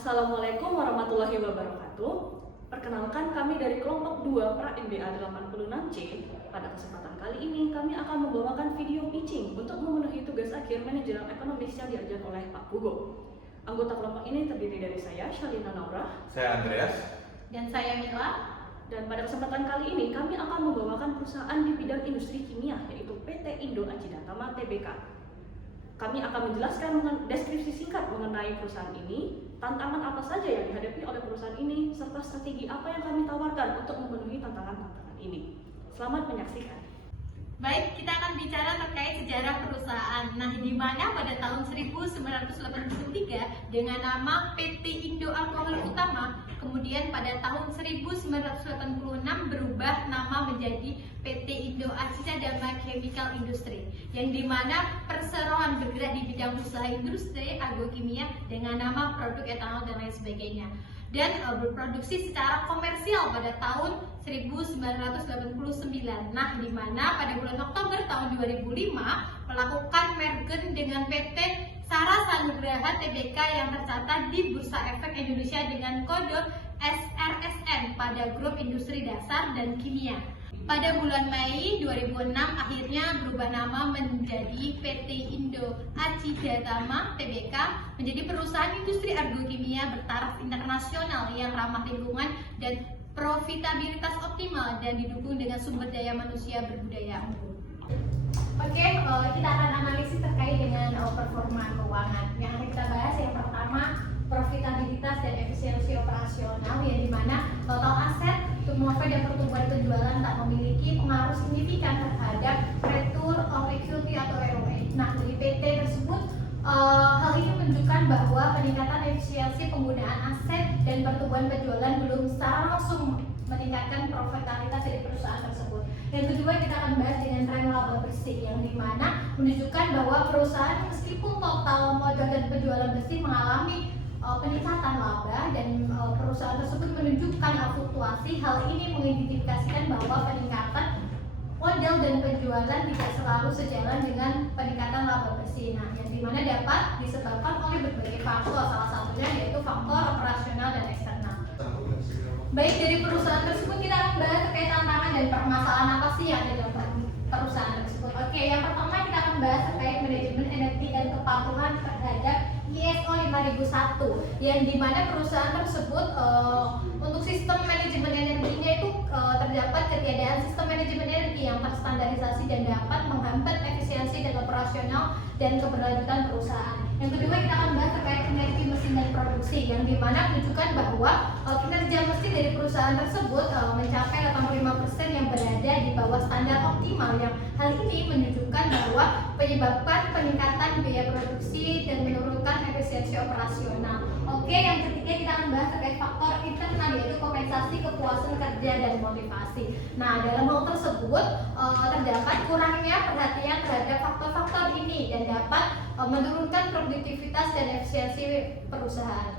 Assalamualaikum warahmatullahi wabarakatuh. Perkenalkan, kami dari kelompok 2 Pra MBA 86C. Pada kesempatan kali ini kami akan membawakan video pitching untuk memenuhi tugas akhir manajemen ekonomis yang diajarkan oleh Pak Hugo. Anggota kelompok ini terdiri dari saya, Shalina Naura, saya Andreas, dan saya Mila. Dan pada kesempatan kali ini kami akan membawakan perusahaan di bidang industri kimia, yaitu PT Indo Acidatama Tbk. Kami akan menjelaskan deskripsi singkat mengenai perusahaan ini, tantangan apa saja yang dihadapi oleh perusahaan ini, serta strategi apa yang kami tawarkan untuk memenuhi tantangan-tantangan ini. Selamat menyaksikan. Baik, kita akan bicara terkait sejarah perusahaan. Nah, di mana pada tahun 1983 dengan nama PT Indo Alkohol Utama, kemudian pada tahun 1986 berubah nama menjadi PT Indo Acidatama Chemical Industry, yang di mana perseroan bergerak di bidang usaha industri agrokimia dengan nama produk etanol dan lain sebagainya, dan berproduksi secara komersial pada tahun 1989. Nah, di mana pada bulan Oktober tahun 2005 melakukan merger dengan PT Sara Sanugraha Tbk yang tercatat di Bursa Efek Indonesia dengan kode SRSN pada grup industri dasar dan kimia. Pada bulan Mei 2006 akhirnya berubah nama menjadi PT Indo Acidatama Tbk, menjadi perusahaan industri agrokimia bertaraf internasional yang ramah lingkungan dan profitabilitas optimal dan didukung dengan sumber daya manusia berbudaya unggul. Oke, kita akan analisis terkait dengan performa keuangan. Yang akan kita bahas yang pertama, profitabilitas dan efisiensi operasional, yang dimana total aset, turnover dan pertumbuhan penjualan tak memiliki pengaruh signifikan terhadap return on equity atau ROE. Nah, dari PT tersebut, hal ini menunjukkan bahwa peningkatan efisiensi penggunaan aset dan pertumbuhan penjualan belum secara langsung meningkatkan profitabilitas dari perusahaan tersebut. Yang kedua, kita akan bahas dengan tren laba bersih, yang dimana menunjukkan bahwa perusahaan meskipun total modal dan penjualan bersih mengalami peningkatan laba, dan perusahaan tersebut menunjukkan fluktuasi. Hal ini mengindikasikan bahwa peningkatan modal dan penjualan tidak selalu sejalan dengan peningkatan laba bersih. Nah, yang dimana dapat disebabkan oleh berbagai faktor, salah satunya yaitu faktor operasional dan eksternal. Baik, dari perusahaan tersebut kita akan bahas terkait tantangan dan permasalahan apa sih yang ada dalam perusahaan tersebut. Oke, yang pertama kita akan bahas terkait manajemen energi dan kepatuhan terhadap ISO 5001, yang dimana perusahaan tersebut untuk sistem manajemen energinya itu terdapat ketiadaan sistem manajemen energi yang terstandarisasi dan dapat menghambat efisiensi dan operasional dan keberlanjutan perusahaan. Yang kedua, kita akan bahas terkait energi mesin dan produksi, yang dimana menunjukkan bahwa kinerja mesin dari perusahaan tersebut mencapai 85% yang berada di bawah standar optimal, yang hal ini menunjukkan bahwa menyebabkan peningkatan biaya produksi dan menurunkan efisiensi operasional. Oke, yang ketiga kita akan bahas terkait faktor internal, yaitu kompensasi kepuasan kerja dan motivasi. Nah, dalam hal tersebut terdapat kurangnya perhatian terhadap faktor-faktor ini dan dapat menurunkan produktivitas dan efisiensi perusahaan.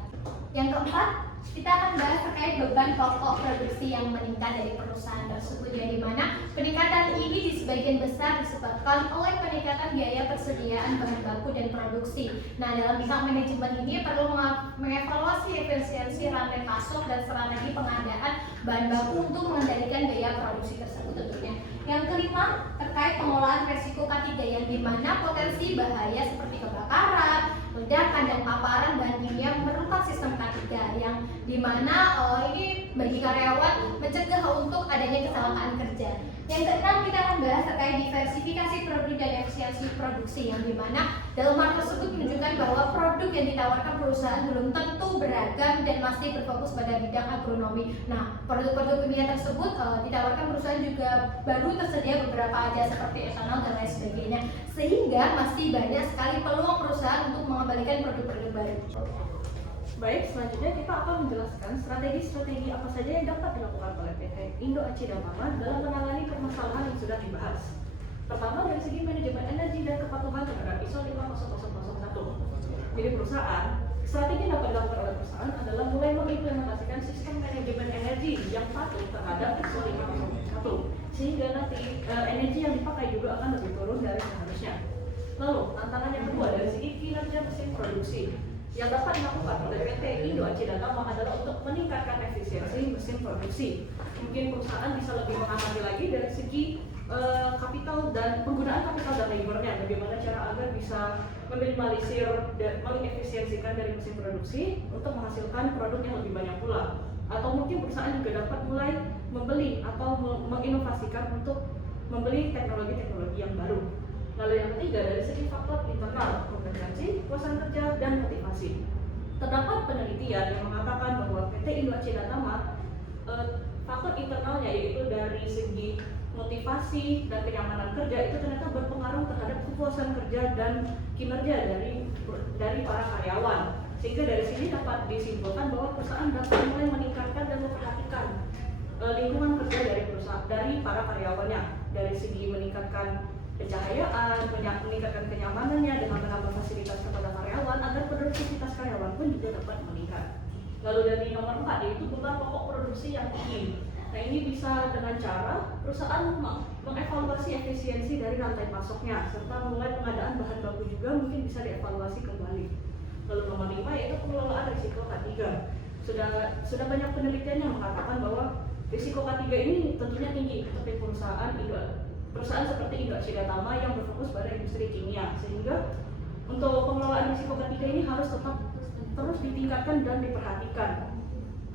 Yang keempat, kita akan bahas terkait beban pokok produksi yang meningkat dari perusahaan tersebut, yang dimana peningkatan ini di sebagian besar disebabkan oleh peningkatan biaya persediaan bahan baku dan produksi. Nah, dalam bidang manajemen ini perlu mengevaluasi efisiensi rantai pasok dan strategi pengadaan bahan baku untuk mengendalikan biaya produksi tersebut tentunya. Yang kelima, terkait pengolahan resiko K3, yang dimana potensi bahaya seperti kebakaran, ledakan, dan paparan bahan kimia memerlukan sistem K3, yang dimana ini bagi karyawan mencegah untuk adanya kecelakaan kerja. Yang keenam, kita akan bahas terkait diversifikasi produk dan efisiensi produksi, yang dimana dalam hal tersebut menunjukkan bahwa produk yang ditawarkan perusahaan belum tentu beragam dan masih berfokus pada bidang agronomi. Nah, produk-produk kimia tersebut ditawarkan perusahaan juga baru tersedia beberapa aja seperti etanol dan lain sebagainya, sehingga masih banyak sekali peluang perusahaan untuk mengembalikan produk-produk baru. Baik, selanjutnya kita akan menjelaskan strategi-strategi apa saja yang dapat dilakukan oleh PT Indo Acidatama dalam menangani permasalahan yang sudah dibahas. Pertama, dari segi manajemen energi dan kepatuhan terhadap ISO 50001. Jadi perusahaan, strategi yang dapat dilakukan oleh perusahaan adalah mulai mengimplementasikan sistem manajemen energi yang patuh terhadap ISO 50001, sehingga nanti energi yang dipakai juga akan lebih turun dari seharusnya. Lalu, tantangan yang kedua dari segi kinerja mesin produksi. Yang dapat dilakukan oleh PT Indo Acida Tama adalah untuk meningkatkan efisiensi mesin produksi. Mungkin perusahaan bisa lebih mengamati lagi dari segi kapital dan penggunaan kapital dan labornya, bagaimana cara agar bisa meminimalisir dan mengefisiensikan dari mesin produksi untuk menghasilkan produk yang lebih banyak pula. Atau mungkin perusahaan juga dapat mulai membeli atau menginovasikan untuk membeli teknologi-teknologi yang baru. Lalu yang ketiga, dari segi faktor internal, kompetensi, kepuasan kerja, dan motivasi. Terdapat penelitian yang mengatakan bahwa PT Indo Acida Tama faktor internalnya, yaitu dari segi motivasi dan kenyamanan kerja, itu ternyata berpengaruh terhadap kepuasan kerja dan kinerja dari para karyawan. Sehingga dari sini dapat disimpulkan bahwa perusahaan dapat mulai meningkatkan dan memperhatikan lingkungan kerja dari para karyawannya, dari segi meningkatkan pencahayaan, meningkatkan kenyamanannya dengan menambah fasilitas kepada karyawan agar produktivitas karyawan pun juga dapat meningkat. Lalu dari nomor 4, yaitu beban pokok produksi yang tinggi. Nah, ini bisa dengan cara perusahaan mengevaluasi efisiensi dari rantai pasoknya, serta mulai pengadaan bahan baku juga mungkin bisa dievaluasi kembali. Lalu nomor 5, yaitu pengelolaan risiko K3. Sudah banyak penelitian yang mengatakan bahwa risiko K3 ini tentunya tinggi seperti perusahaan seperti Indo Acida Tama yang berfokus pada industri kimia, sehingga untuk pengelolaan risiko K3 ini harus tetap terus ditingkatkan dan diperhatikan,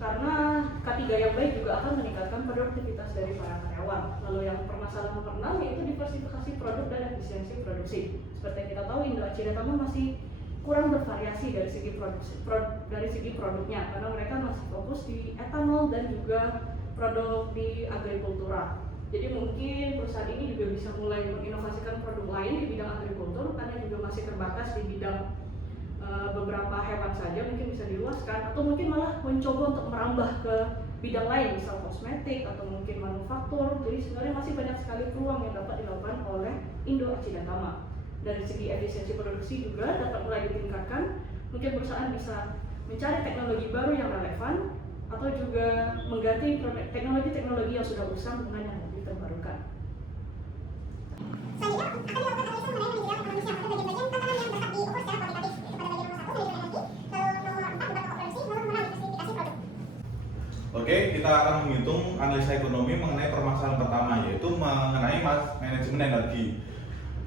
karena K3 yang baik juga akan meningkatkan produktivitas dari para karyawan. Lalu yang permasalahan nomor 6, yaitu diversifikasi produk dan efisiensi produksi. Seperti yang kita tahu, Indo Acida Tama masih kurang bervariasi dari segi produknya, karena mereka masih fokus di etanol dan juga produk di agrikultura. Jadi mungkin perusahaan ini juga bisa mulai menginovasikan produk lain di bidang agrikultur, karena juga masih terbatas di bidang beberapa hewan saja, mungkin bisa diluaskan, atau mungkin malah mencoba untuk merambah ke bidang lain, misal kosmetik atau mungkin manufaktur. Jadi sebenarnya masih banyak sekali peluang yang dapat dilakukan oleh Indo Acida Tama. Dari segi efisiensi produksi juga dapat mulai ditingkatkan. Mungkin perusahaan bisa mencari teknologi baru yang relevan, atau juga mengganti teknologi-teknologi yang sudah usang dengan yang lebih terbarukan. Selanjutnya akan dilakukan analisis mengenai manajemen ekonomi siap pada bagian-bagian tantangan yang dapat diukur secara kuantitatif, yaitu pada bagian nomor 1 manajemen energi, lalu nomor 4 beban pokok produksi, lalu nomor 6 diversifikasi produk. Oke, kita akan menghitung analisa ekonomi mengenai permasalahan pertama, yaitu mengenai manajemen energi.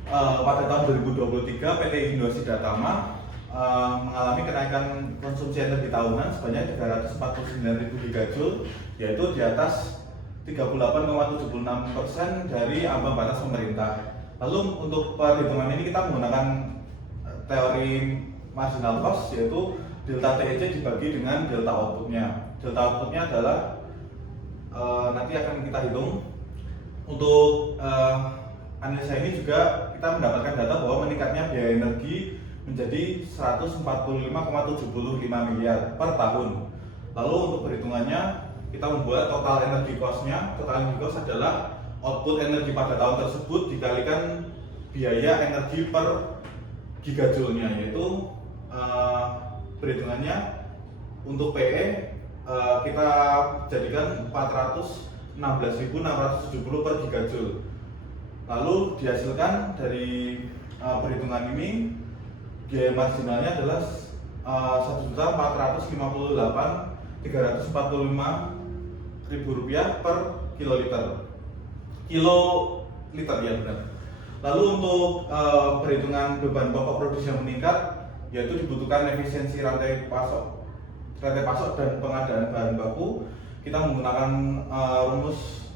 Pada tahun 2023, PT Indo Acida Tama mengalami kenaikan konsumsi energi tahunan sebanyak 349.000 gigajoule, yaitu di atas 38,76% dari ambang batas pemerintah. Lalu untuk perhitungan ini kita menggunakan teori marginal cost, yaitu delta TEC dibagi dengan delta outputnya. Delta outputnya adalah nanti akan kita hitung. Untuk analisa ini juga kita mendapatkan data bahwa meningkatnya biaya energi menjadi 145,75 miliar per tahun. Lalu untuk perhitungannya kita membuat total energi cost-nya. Total energi cost adalah output energi pada tahun tersebut dikalikan biaya energi per gigajoule-nya, yaitu perhitungannya untuk PE kita jadikan 416.670 per gigajoule. Lalu dihasilkan dari perhitungan ini biaya marginalnya adalah 1.458.345.000 rupiah per kiloliter ya benar. Lalu untuk perhitungan beban pokok produksi yang meningkat, yaitu dibutuhkan efisiensi rantai pasok dan pengadaan bahan baku. Kita menggunakan rumus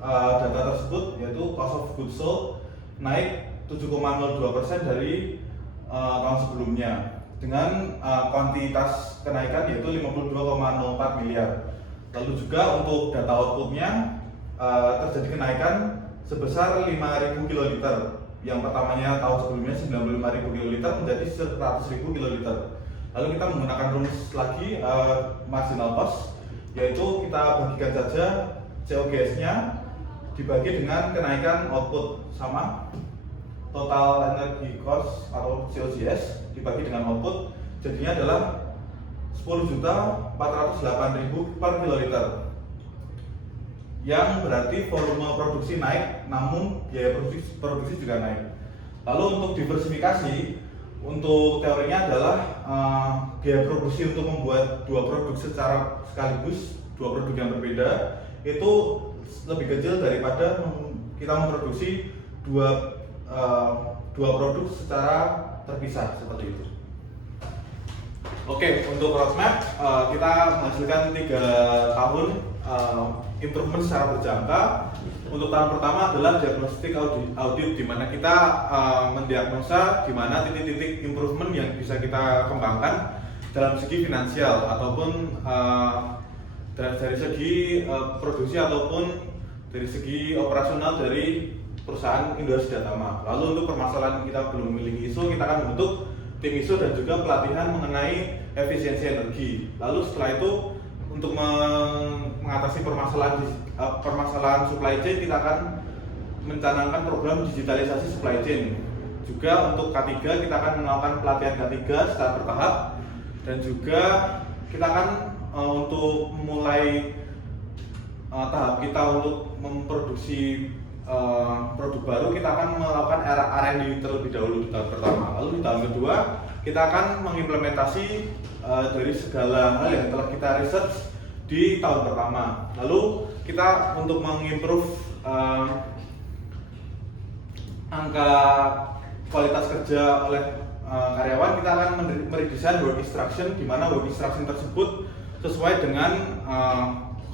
data tersebut, yaitu cost of goods sold naik 7,02% dari tahun sebelumnya dengan kuantitas kenaikan yaitu 52,04 miliar. Lalu juga untuk data outputnya terjadi kenaikan sebesar 5.000 kiloliter. Yang pertamanya tahun sebelumnya 95.000 kiloliter menjadi 100.000 kiloliter. Lalu kita menggunakan rumus lagi marginal cost, yaitu kita bagikan saja COGS-nya dibagi dengan kenaikan output, sama total energi cost atau COGS dibagi dengan output, jadinya adalah 10.408.000 per kiloliter, yang berarti volume produksi naik namun biaya produksi juga naik. Lalu untuk diversifikasi, untuk teorinya adalah biaya produksi untuk membuat dua produk secara sekaligus, dua produk yang berbeda itu lebih kecil daripada kita memproduksi dua produk secara terpisah seperti itu. Oke, untuk roadmap kita menghasilkan 3 tahun improvement secara berjangka. Untuk tahun pertama adalah diagnostik audit di mana kita mendiagnosa di mana titik-titik improvement yang bisa kita kembangkan dalam segi finansial ataupun dari segi produksi ataupun dari segi operasional dari perusahaan Indo Asia Dama. Lalu untuk permasalahan kita belum memiliki ISO, kita akan membentuk tim ISO dan juga pelatihan mengenai efisiensi energi. Lalu setelah itu untuk mengatasi permasalahan supply chain, kita akan mencanangkan program digitalisasi supply chain. Juga untuk K3 kita akan melakukan pelatihan K3 secara bertahap, dan juga kita akan untuk mulai tahap kita untuk memproduksi produk baru, kita akan melakukan R&D terlebih dahulu di tahun pertama. Lalu di tahun kedua kita akan mengimplementasi dari segala hal yang telah kita research di tahun pertama. Lalu kita untuk mengimprove angka kualitas kerja oleh karyawan, kita akan meredesain work instruction di mana work instruction tersebut sesuai dengan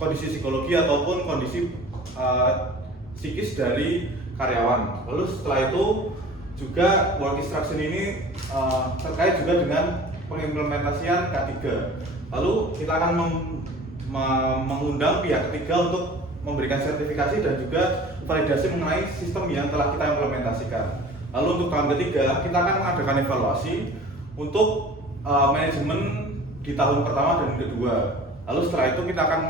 kondisi psikologi ataupun kondisi psikis dari karyawan. Lalu setelah itu juga work instruction ini terkait juga dengan pengimplementasian K3. Lalu kita akan mengundang pihak ketiga untuk memberikan sertifikasi dan juga validasi mengenai sistem yang telah kita implementasikan. Lalu untuk tahun ketiga kita akan mengadakan evaluasi untuk manajemen di tahun pertama dan kedua. Lalu setelah itu kita akan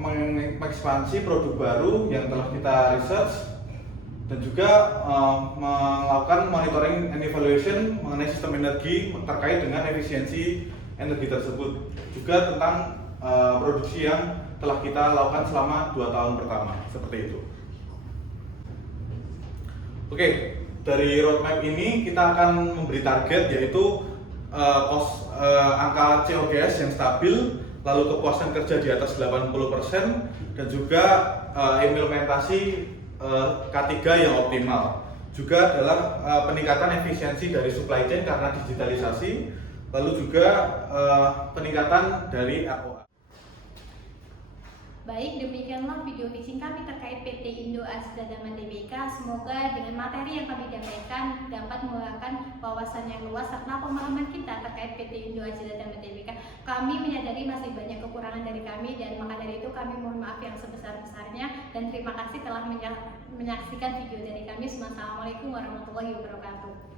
mengekspansi produk baru yang telah kita research dan juga melakukan monitoring and evaluation mengenai sistem energi terkait dengan efisiensi energi tersebut, juga tentang produksi yang telah kita lakukan selama 2 tahun pertama, seperti itu. Oke, dari roadmap ini kita akan memberi target yaitu angka COGS yang stabil, lalu kepuasan kerja di atas 80% dan juga implementasi K3 yang optimal. Juga adalah peningkatan efisiensi dari supply chain karena digitalisasi, lalu juga peningkatan dari ROA. Baik, demikianlah video pitching kami terkait PT Indo Asia Dama Tbk. Semoga dengan materi yang kami sampaikan dapat mengembangkan wawasan yang luas serta pemahaman kita terkait PT Indo Asia Dama Tbk. Kami menyadari masih banyak kekurangan dari kami, dan maka dari itu kami mohon maaf yang sebesar-besarnya, dan terima kasih telah menyaksikan video dari kami. Wassalamualaikum warahmatullahi wabarakatuh.